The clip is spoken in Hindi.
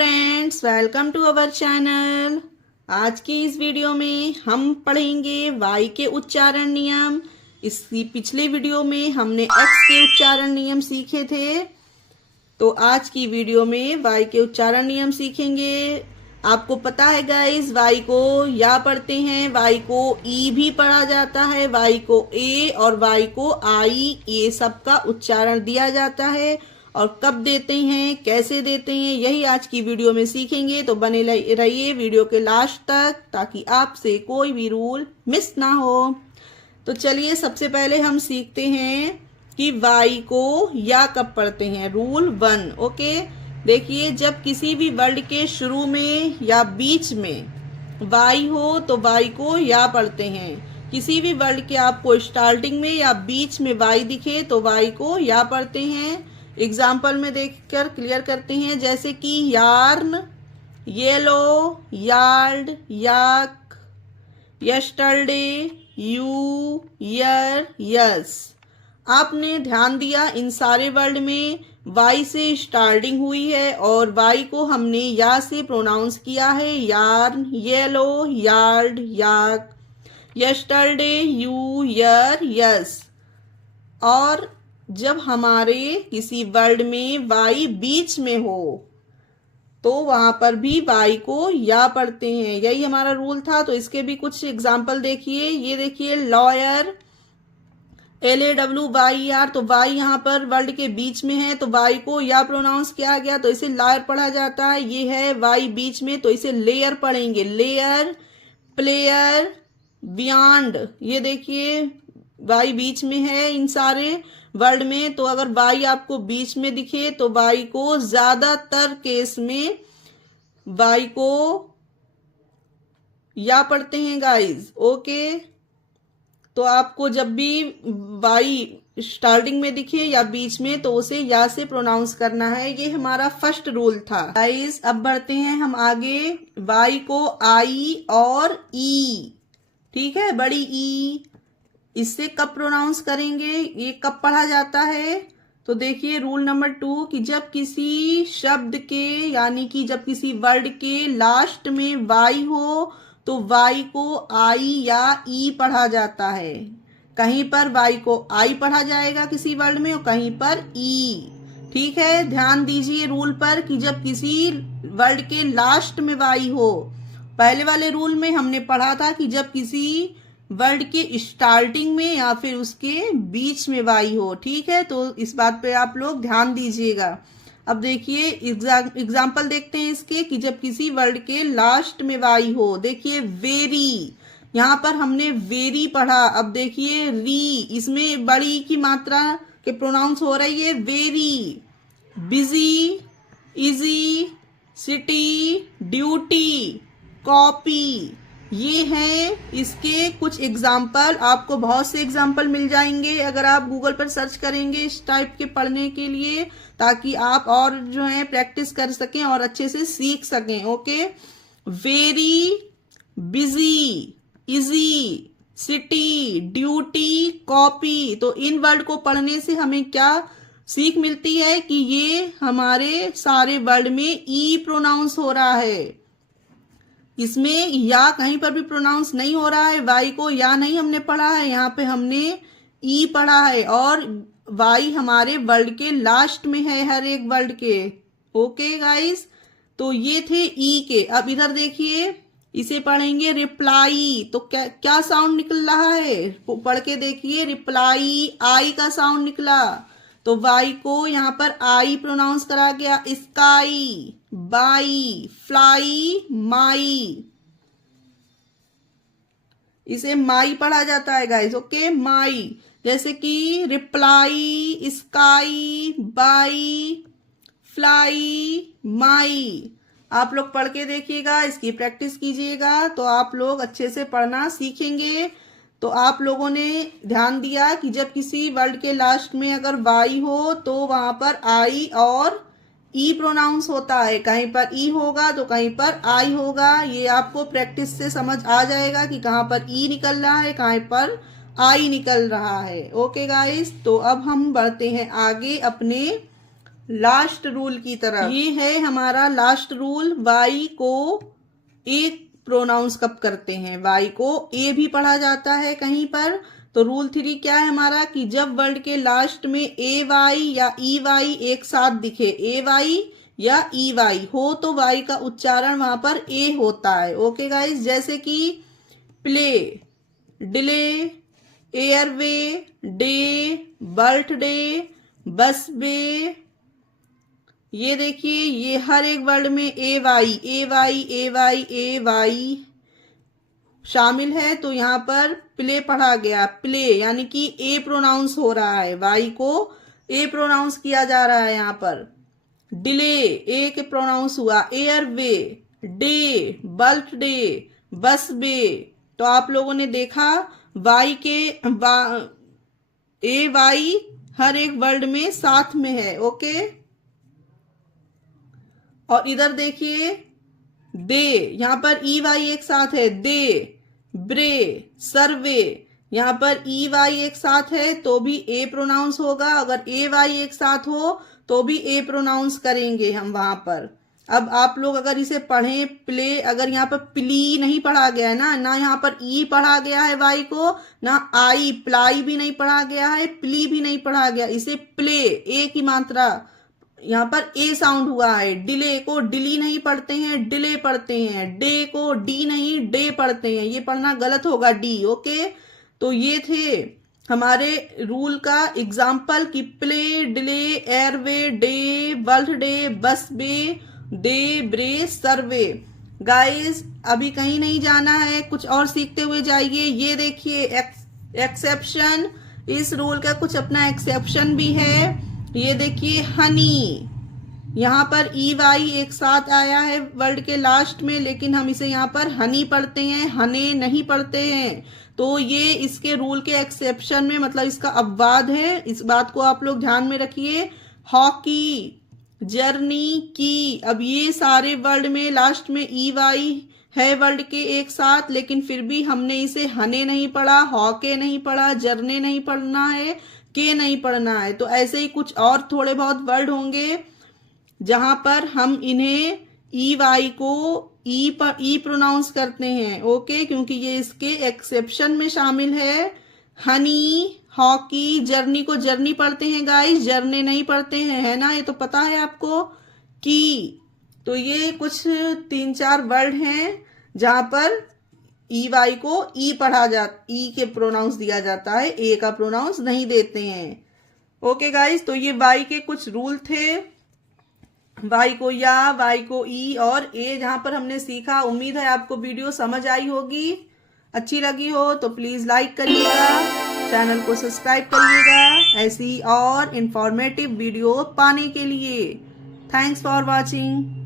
Friends, welcome to our channel. आज की इस वीडियो में हम पढ़ेंगे वाई के उच्चारण नियम। इसकी पिछली वीडियो में हमने एक्स के उच्चारण नियम सीखे थे, तो आज की वीडियो में वाई के उच्चारण नियम सीखेंगे। आपको पता है गाइस, वाई को या पढ़ते हैं, वाई को ई भी पढ़ा जाता है, वाई को ए और वाई को आई, ये सब का उच्चारण दिया जाता है। और कब देते हैं, कैसे देते हैं, यही आज की वीडियो में सीखेंगे। तो बने रहिए वीडियो के लास्ट तक ताकि आपसे कोई भी रूल मिस ना हो। तो चलिए सबसे पहले हम सीखते हैं कि वाई को या कब पढ़ते हैं। रूल 1। ओके, देखिए, जब किसी भी वर्ड के शुरू में या बीच में वाई हो तो वाई को या पढ़ते हैं। किसी भी वर्ड के आपको स्टार्टिंग में या बीच में वाई दिखे तो वाई को या पढ़ते हैं। एग्जाम्पल में देखकर क्लियर करते हैं, जैसे कि yarn, yellow, yard, yak, yesterday, you, year, yes. आपने ध्यान दिया, इन सारे वर्ड में वाई से स्टार्टिंग हुई है और वाई को हमने या से प्रोनाउंस किया है। Yarn, yellow, yard, yak, yesterday, you, year, yes. और जब हमारे किसी वर्ड में वाई बीच में हो तो वहां पर भी वाई को या पढ़ते हैं। यही हमारा रूल था। तो इसके भी कुछ एग्जाम्पल देखिए। ये देखिए, लॉयर, LAWYER, तो वाई यहाँ पर वर्ड के बीच में है तो वाई को या प्रोनाउंस किया गया तो इसे लॉयर पढ़ा जाता है। ये है वाई बीच में तो इसे लेयर पढ़ेंगे। लेयर, प्लेयर, बियॉन्ड, ये देखिए वाई बीच में है इन सारे वर्ड में। तो अगर वाई आपको बीच में दिखे तो वाई को ज्यादातर केस में वाई को या पढ़ते हैं गाइज। ओके, तो आपको जब भी वाई स्टार्टिंग में दिखे या बीच में तो उसे या से प्रोनाउंस करना है। ये हमारा फर्स्ट रूल था गाइज। अब बढ़ते हैं हम आगे। वाई को आई और ई, ठीक है, बड़ी ई, इससे कब प्रोनाउंस करेंगे, ये कब पढ़ा जाता है। तो देखिए रूल नंबर 2 कि जब किसी शब्द के यानी कि जब किसी वर्ड के लास्ट में वाई हो तो वाई को आई या ई पढ़ा जाता है। कहीं पर वाई को आई पढ़ा जाएगा किसी वर्ड में और कहीं पर ई। ठीक है, ध्यान दीजिए रूल पर कि जब किसी वर्ड के लास्ट में वाई हो। पहले वाले रूल में हमने पढ़ा था कि जब किसी वर्ड के स्टार्टिंग में या फिर उसके बीच में वाई हो। ठीक है, तो इस बात पे आप लोग ध्यान दीजिएगा। अब देखिए एग्जाम्पल देखते हैं इसके कि जब किसी वर्ड के लास्ट में वाई हो। देखिए वेरी, यहाँ पर हमने वेरी पढ़ा। अब देखिए री, इसमें बड़ी की मात्रा के प्रोनाउंस हो रही है very. Busy, easy, city, duty, copy, ये हैं इसके कुछ एग्जाम्पल। आपको बहुत से एग्जाम्पल मिल जाएंगे अगर आप गूगल पर सर्च करेंगे इस टाइप के पढ़ने के लिए, ताकि आप और जो है प्रैक्टिस कर सकें और अच्छे से सीख सकें। Okay, very, busy, easy, city, duty, copy. तो इन वर्ड को पढ़ने से हमें क्या सीख मिलती है कि ये हमारे सारे वर्ड में ई प्रोनाउंस हो रहा है। इसमें या कहीं पर भी प्रोनाउंस नहीं हो रहा है। वाई को या नहीं हमने पढ़ा है, यहाँ पे हमने ई पढ़ा है और वाई हमारे वर्ड के लास्ट में है हर एक वर्ड के। ओके गाइस, तो ये थे ई के। अब इधर देखिए, इसे पढ़ेंगे रिप्लाई। तो क्या क्या साउंड निकल रहा है, पढ़ के देखिए। रिप्लाई, आई का साउंड निकला तो वाई को यहाँ पर आई प्रोनाउंस करा गया। स्काई, बाई, फ्लाई, माई, इसे माई पढ़ा जाता है गाइस। ओके, माई, जैसे कि रिप्लाई, स्काई, बाई, फ्लाई, माई। आप लोग पढ़ के देखिएगा, इसकी प्रैक्टिस कीजिएगा तो आप लोग अच्छे से पढ़ना सीखेंगे। तो आप लोगों ने ध्यान दिया कि जब किसी वर्ड के लास्ट में अगर वाई हो तो वहां पर आई और ई प्रोनाउंस होता है। कहीं पर ई होगा तो कहीं पर आई होगा। ये आपको प्रैक्टिस से समझ आ जाएगा कि कहाँ पर ई निकल रहा है, कहाँ पर आई निकल रहा है। ओके गाइस, तो अब हम बढ़ते हैं आगे अपने लास्ट रूल की तरफ। ये है हमारा लास्ट रूल। वाई को ए प्रोनाउंस कब करते हैं? वाई को ए भी पढ़ा जाता है कहीं पर। तो रूल 3 क्या है हमारा कि जब वर्ड के लास्ट में ए वाई या ई वाई एक साथ दिखे, ए वाई या ई वाई हो, तो वाई का उच्चारण वहां पर ए होता है। ओके गाइस, जैसे कि play, delay, airway, day, birthday, bus bay. ये देखिए, ये हर एक वर्ड में a y a y a y a y शामिल है, तो यहाँ पर प्ले पढ़ा गया। प्ले यानी कि ए प्रोनाउंस हो रहा है, वाई को ए प्रोनाउंस किया जा रहा है यहाँ पर। डिले ए के प्रोनाउंस हुआ। Airway, day, birthday, bus bay. तो आप लोगों ने देखा वाई के ए वाई हर एक वर्ड में साथ में है। ओके, और इधर देखिए दे, यहां पर ई वाई एक साथ है। दे, ब्रे, सर्वे, यहां पर ई वाई एक साथ है तो भी ए प्रोनाउंस होगा। अगर ए वाई एक साथ हो तो भी ए प्रोनाउंस करेंगे हम वहां पर। अब आप लोग अगर इसे पढ़ें प्ले, अगर यहाँ पर प्ली नहीं पढ़ा गया है ना यहाँ पर ई पढ़ा गया है वाई को, ना आई प्लाई भी नहीं पढ़ा गया है, प्ली भी नहीं पढ़ा गया, इसे प्ले ए की मात्रा यहाँ पर ए साउंड हुआ है। डिले को डिली नहीं पढ़ते हैं, डिले पढ़ते हैं। डे को डी नहीं डे पढ़ते हैं, ये पढ़ना गलत होगा डी। ओके, तो ये थे हमारे रूल का एग्जाम्पल कि play, delay, airway, day, birthday, bus bay, day, bray, survey. Guys अभी कहीं नहीं जाना है, कुछ और सीखते हुए जाइए। ये देखिए एक्सेप्शन, इस रूल का कुछ अपना एक्सेप्शन भी है। ये देखिए हनी, यहाँ पर ई वाई एक साथ आया है वर्ड के लास्ट में, लेकिन हम इसे यहाँ पर हनी पढ़ते हैं, हने नहीं पढ़ते हैं। तो ये इसके रूल के एक्सेप्शन में, मतलब इसका अपवाद है, इस बात को आप लोग ध्यान में रखिए। हॉकी, जर्नी, की, अब ये सारे वर्ड में लास्ट में ई वाई है वर्ड के एक साथ, लेकिन फिर भी हमने इसे हने नहीं पढ़ा, हॉके नहीं पढ़ा, जरने नहीं पढ़ना है, के नहीं पढ़ना है। तो ऐसे ही कुछ और थोड़े बहुत वर्ड होंगे जहां पर हम इन्हें ई वाई को ई पर ई प्रोनाउंस करते हैं। ओके, क्योंकि ये इसके एक्सेप्शन में शामिल है। हनी, हॉकी, जर्नी को जर्नी पढ़ते हैं गाइस, जर्ने नहीं पढ़ते हैं, है ना, ये तो पता है आपको। की, तो ये कुछ 3-4 वर्ड हैं जहां पर ई वाई को ई पढ़ा ई के प्रोनाउंस दिया जाता है, ए का प्रोनाउंस नहीं देते हैं। ओके गाइस, तो ये वाई के कुछ रूल थे। वाई को या, वाई को ई और ए जहां पर हमने सीखा। उम्मीद है आपको वीडियो समझ आई होगी। अच्छी लगी हो तो प्लीज लाइक करिएगा, चैनल को सब्सक्राइब करिएगा ऐसी और इंफॉर्मेटिव वीडियो पाने के लिए। Thanks for watching.